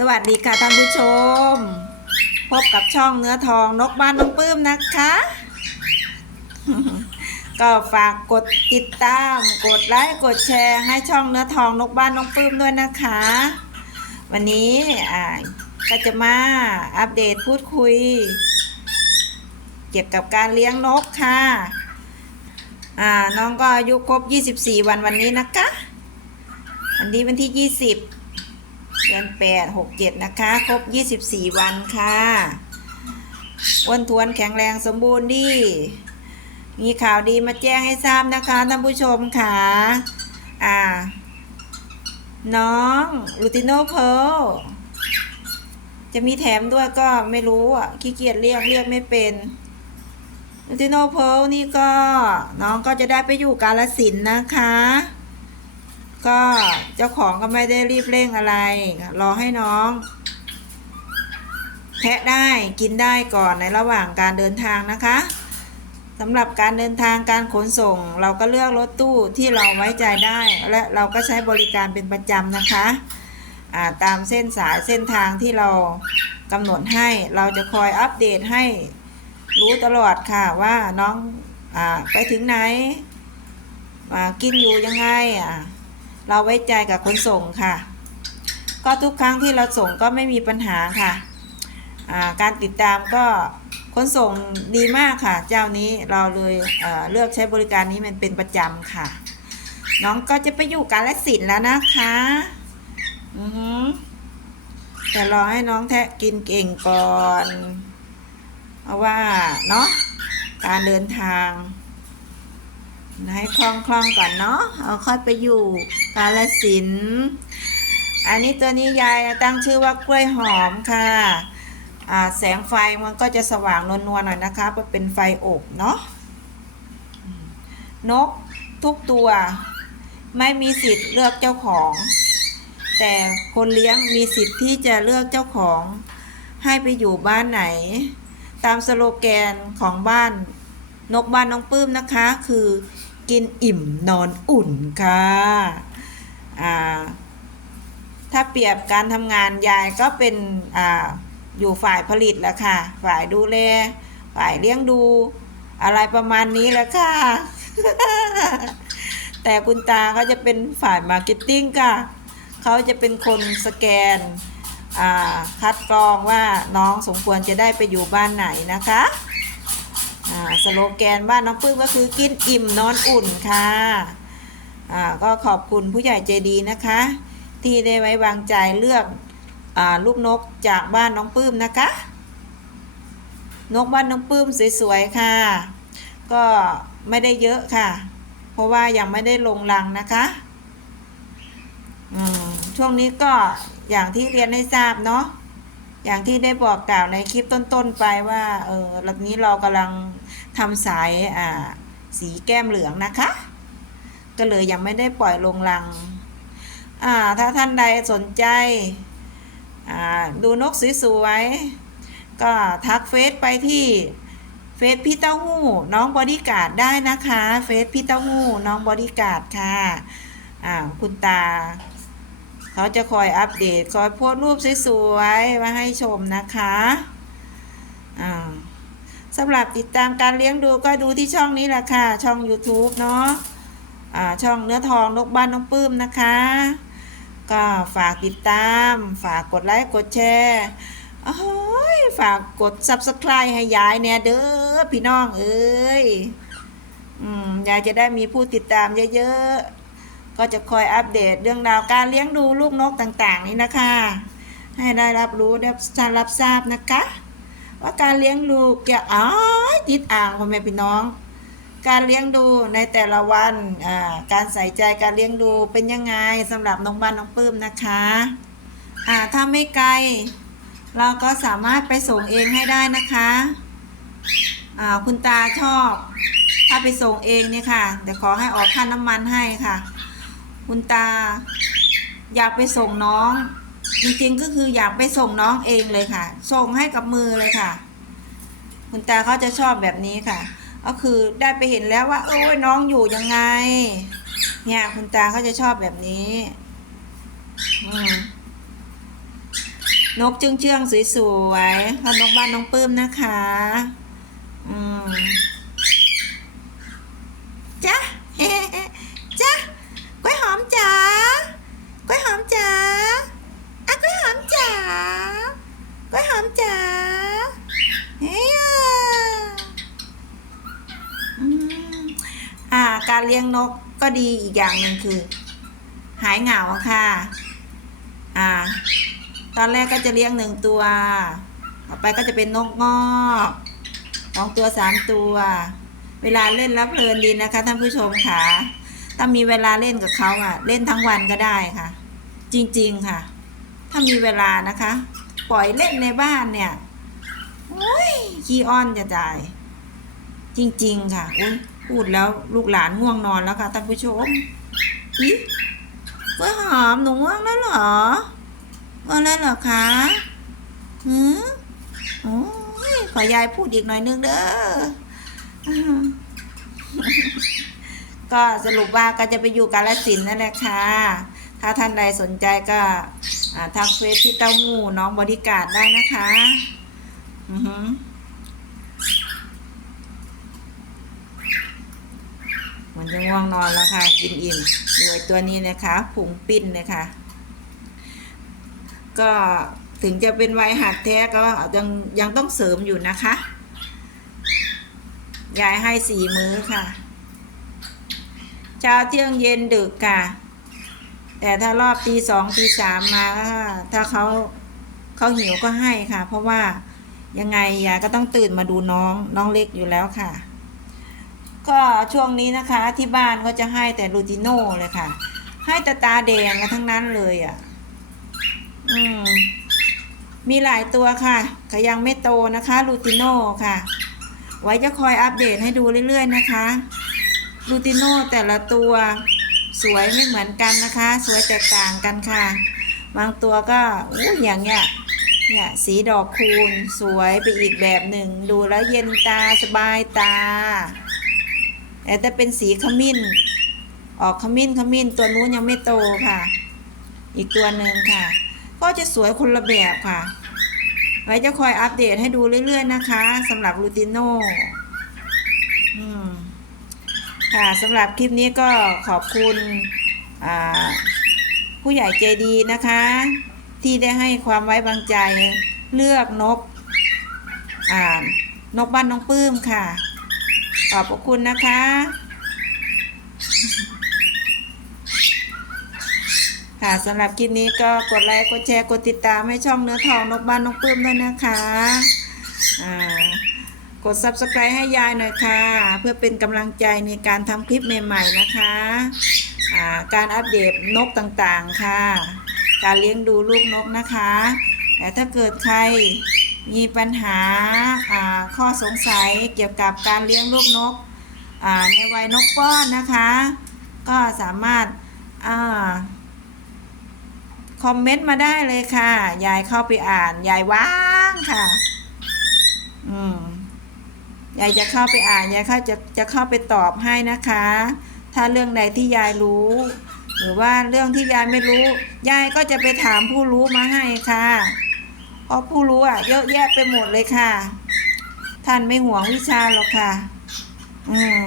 สวัสดีค่ะท่านผู้ชม พบกับช่องเนื้อทองนกบ้านน้องปื้มนะคะ ก็ฝากกดติดตาม กดไลค์กดแชร์ให้ช่องเนื้อทองนกบ้านน้องปื้มด้วยนะคะ วันนี้อ่าก็จะมาอัปเดตพูดคุย เกี่ยวกับการเลี้ยงนกค่ะอ่าน้องก็อายุครบ 24 วันวันนี้นะคะ วันนี้วันที่ 20 เดือน8 6 7นะคะ ครบ24วันค่ะอ้นทวนแข็งแรงสมบูรณ์ดี มีข่าวดีมาแจ้งให้ทราบนะคะท่านผู้ชมค่ะ อ่า น้องลูติโนเพลจะมีแถมด้วยก็ไม่รู้อะ ขี้เกียจเรียกเรียกไม่เป็นลูติโนเพลนี่ก็น้องก็จะได้ไปอยู่กาลสินนะคะ ก็เจ้าของก็ไม่ได้รีบเร่งอะไร รอให้น้องแทะได้กินได้ก่อนในระหว่างการเดินทางนะคะสำหรับการเดินทางการขนส่ง เราก็เลือกรถตู้ที่เราไว้ใจได้ และเราก็ใช้บริการเป็นประจำนะคะาตามเส้นสายเส้นทางที่เรากำหนดให้เราจะคอยอัปเดตให้รู้ตลอดค่ะว่าน้องอไปถึงไหนกินอยู่ยังไงอะ เราไว้ใจกับขนส่งค่ะ ก็ทุกครั้งที่เราส่งก็ไม่มีปัญหาค่ะ การติดตามก็ขนส่งดีมากค่ะ เจ้านี้เราเลยเเลือกใช้บริการนี้มันเป็นประจำค่ะ น้องก็จะไปอยู่กาลสินธุ์แล้วนะคะอือหือแต่รอให้น้องแทะกินเก่งก่อน เพราะว่าเนาะการเดินทาง ให้คล่องคล่องก่อนเนาะเอาค่อยไปอยู่กาลสิน อันนี้ตัวนี้ยายตั้งชื่อว่ากล้วยหอมค่ะแสงไฟมันก็จะสว่างนวลๆหน่อยนะคะเพราะเป็นไฟอบเนาะนกทุกตัว ไม่มีสิทธิ์เลือกเจ้าของ แต่คนเลี้ยงมีสิทธิ์ที่จะเลือกเจ้าของ ให้ไปอยู่บ้านไหน ตามสโลแกนของบ้านนกบ้านน้องปื้มนะคะ คือ กินอิ่มนอนอุ่นค่ะอ่าถ้าเปรียบการทำงานยายก็เป็นอ่าอยู่ฝ่ายผลิตแหละค่ะ ฝ่ายดูแล ฝ่ายเลี้ยงดู อะไรประมาณนี้แหละค่ะ แต่คุณตาเขาจะเป็นฝ่ายมาร์เก็ตติ้งค่ะ เขาจะเป็นคนสแกนคัดกรองว่าน้องสมควรจะได้ไปอยู่บ้านไหนนะคะ สโลแกนบ้านน้องปื้มก็คือกินอิ่มนอนอุ่นค่ะอ่าก็ขอบคุณผู้ใหญ่ใจดีนะคะ ที่ได้ไว้วางใจเลือกอ่าลูกนกจากบ้านน้องปื้มนะคะ นกบ้านน้องปื้มสวยๆค่ะ ก็ไม่ได้เยอะค่ะ เพราะว่ายังไม่ได้ลงรังนะคะอืมช่วงนี้ก็อย่างที่เรียนให้ทราบเนาะ อย่างที่ได้บอกกล่าวในคลิปต้นๆไปว่า เออหลังนี้เรากำลังทำสายอ่าสีแก้มเหลืองนะคะ ก็เลยยังไม่ได้ปล่อยลงรัง อ่า ถ้าท่านใดสนใจ อ่า ดูนกสวยๆ ก็ทักเฟซไปที่เฟซพี่เต้าหู้น้องบอดี้การ์ดได้นะคะ เฟซพี่เต้าหู้น้องบอดี้การ์ดค่ะ อ่า คุณตา เขาจะคอยอัปเดต คอยโพสรูปสวยๆมาให้ชมนะคะอ่าสำหรับติดตามการเลี้ยงดูก็ดูที่ช่องนี้แหละค่ะ ช่อง YouTube เนาะอ่าช่องเนื้อทองนกบ้านน้องปื้มนะคะ ก็ฝากติดตาม ฝากกดไลค์กดแชร์ฝากกด subscribe ให้ยายเนี่ยเด้อพี่น้องเอ้ยอยายจะได้มีผู้ติดตามเยอะๆ ก็จะคอยอัปเดตเรื่องราวการเลี้ยงดูลูกนกต่างๆ นี่นะคะ ให้ได้รับรู้ได้รับทราบนะคะ ว่าการเลี้ยงลูกจะอ้ายติดอ่างพ่อแม่พี่น้อง การเลี้ยงดูในแต่ละวันการใส่ใจการเลี้ยงดูเป็นยังไงสำหรับน้องบ้านน้องปื้มนะคะอ่าถ้าไม่ไกล เราก็สามารถไปส่งเองให้ได้นะคะอ่าคุณตาชอบ ถ้าไปส่งเองเนี่ยค่ะเดี๋ยวขอให้ออกค่าน้ำมันให้ค่ะ คุณตา อยากไปส่งน้อง จริงๆก็คืออยากไปส่งน้องเองเลยค่ะ ส่งให้กับมือเลยค่ะ คุณตาเขาจะชอบแบบนี้ค่ะ ก็คือได้ไปเห็นแล้วว่าโอ้ยน้องอยู่ยังไง เนี่ยคุณตาเขาจะชอบแบบนี้นกเชื่องๆสวยๆค่ะนกบ้านน้องปื้มนะคะ อืมจ้ะ จ้ะกล้วยหอมจ๋ากล้วยหอมจ๋าอะกล้วยหอมจ๋ากล้วยหอมจ๋าเฮ้ยอะอืมอ่า การเลี้ยง นกก็ดีอีกอย่างหนึ่งคือ หายเหงาค่ะ อ่า ตอนแรกก็จะเลี้ยงหนึ่งตัว ต่อไปก็จะเป็นนกงอกสองตัวสามตัว เวลาเล่นแล้วเพลินดีนะคะท่านผู้ชมค่ะ ถ้ามีเวลาเล่นกับเขาอะ เล่นทั้งวันก็ได้ค่ะ จริงๆค่ะ ถ้ามีเวลานะคะ ปล่อยเล่นในบ้านเนี่ยโอ้ยขี้อ้อนจะจ่าย จริง ๆ ค่ะอุ้ย พูดแล้วลูกหลานง่วงนอนแล้วค่ะท่านผู้ชมอีกล้วยหอมหนูง่วงแล้วเหรอง่วงแล้วเหรอคะหือโอ้ยขอยายพูดอีกหน่อยนึงเด้อก็สรุปว่าก็จะไปอยู่กาลสินนั่นแหละค่ะ ถ้าท่านใดสนใจก็อ่าทักเฟซที่เต้าหู้น้องบริการดได้นะคะ อือหื มันจะง่วงนอนแล้วค่ะ กินอิ่มโดยตัวนี้นะคะผงปิ้นเลยค่ะก็ถึงจะเป็นวัยหัดแท้ก็ยังยังต้องเสริมอยู่นะคะ ยายให้สี่มื้อค่ะ เช้าเที่ยงเย็นดึกค่ะ แต่ถ้ารอบตีสองตีสามมาถ้าเขาเขาหิวก็ให้ค่ะ เพราะว่ายังไงยายก็ต้องตื่นมาดูน้องน้องเล็กอยู่แล้วค่ะ ก็ช่วงนี้นะคะที่บ้านก็จะให้แต่ลูติโน่เลยค่ะ ให้ต่ตาแดงกันทั้งนั้นเลยอะ อืม มีหลายตัวค่ะก็ยังไม่โตนะคะลูติโน่ค่ะ ไว้จะคอยอัปเดตให้ดูเรื่อยๆนะคะลูติโน่แต่ละตัวสวยไม่เหมือนกันนะคะ สวยแตกต่างกันค่ะ บางตัวก็อู้อย่างเงี้ยเนี่ยสีดอกคูณสวยไปอีกแบบหนึ่ง ดูแล้วเย็นตาสบายตา แต่ถ้าเป็นสีขมิ้น ออกขมิ้นขมิ้นตัวนู้นยังไม่โตค่ะ อีกตัวหนึ่งค่ะ ก็จะสวยคนละแบบค่ะ ไว้จะคอยอัปเดตให้ดูเรื่อย ๆ นะคะสำหรับลูติโน่ค่ะสำหรับคลิปนี้ก็ขอบคุณผู้ใหญ่ใจดีนะคะ ที่ได้ให้ความไว้วางใจเลือกนกอ่านกบ้านน้องปื้มค่ะ ขอบพระคุณนะคะ ค่ะสำหรับคลิปนี้ก็กดไลค์กดแชร์กดติดตามให้ช่องเนื้อทองนกบ้านนกปื้มด้วยนะคะอ่ากด subscribe ให้ยายหน่อยค่ะ เพื่อเป็นกำลังใจในการทำคลิปใหม่ๆนะคะอ่าการอัปเดตนกต่างๆค่ะ การเลี้ยงดูลูกนกนะคะ แต่ถ้าเกิดใคร มีปัญหาข้อสงสัยเกี่ยวกับการเลี้ยงลูกนกในวัยนกป้อนนะคะ ก็สามารถอคอมเมนต์มาได้เลยค่ะ ยายเข้าไปอ่าน ยายว่างค่ะ อืม ยายจะเข้าไปอ่าน ยายเข้าจะจะเข้าไปตอบให้นะคะ ถ้าเรื่องใดที่ยายรู้ หรือว่าเรื่องที่ยายไม่รู้ ยายก็จะไปถามผู้รู้มาให้ค่ะ เพราะผู้รู้อะเยอะแยะไปหมดเลยค่ะ ท่านไม่ห่วงวิชาหรอกค่ะ อืม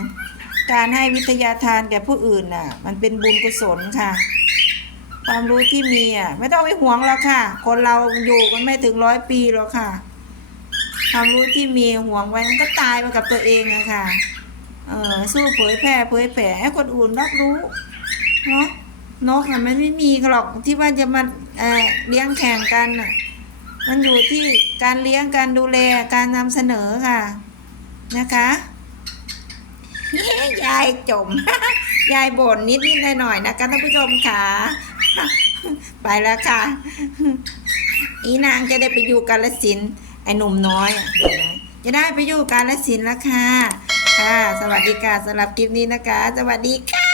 การให้วิทยาทานแก่ผู้อื่นน่ะ มันเป็นบุญกุศลค่ะ ความรู้ที่มีอะไม่ต้องไปห่วงแล้วค่ะ คนเราอยู่กันไม่ถึงร้อยปีหรอกค่ะ ความรู้ที่มีห่วงไว้มันก็ตายไปกับตัวเองอะค่ะ เออสู้เผยแพร่เผยแผ่ให้คนอื่นรับรู้เนาะนกน่ะมันไม่มีหรอกที่ว่าจะมาเออเลี้ยงแข่งกันน่ะ มันอยู่ที่การเลี้ยงการดูแลการนำเสนอค่ะ นะคะยายจม ยายบ่นนิดนิดหน่อยหน่อยนะคะท่านผู้ชมค่ะไปแล้วค่ะ อีนางจะได้ไปอยู่กาลสินไอ้หนุ่มน้อย จะได้ไปอยู่กาลสินแล้วค่ะ ค่ะ สวัสดีค่ะสำหรับคลิปนี้นะคะ สวัสดีค่ะ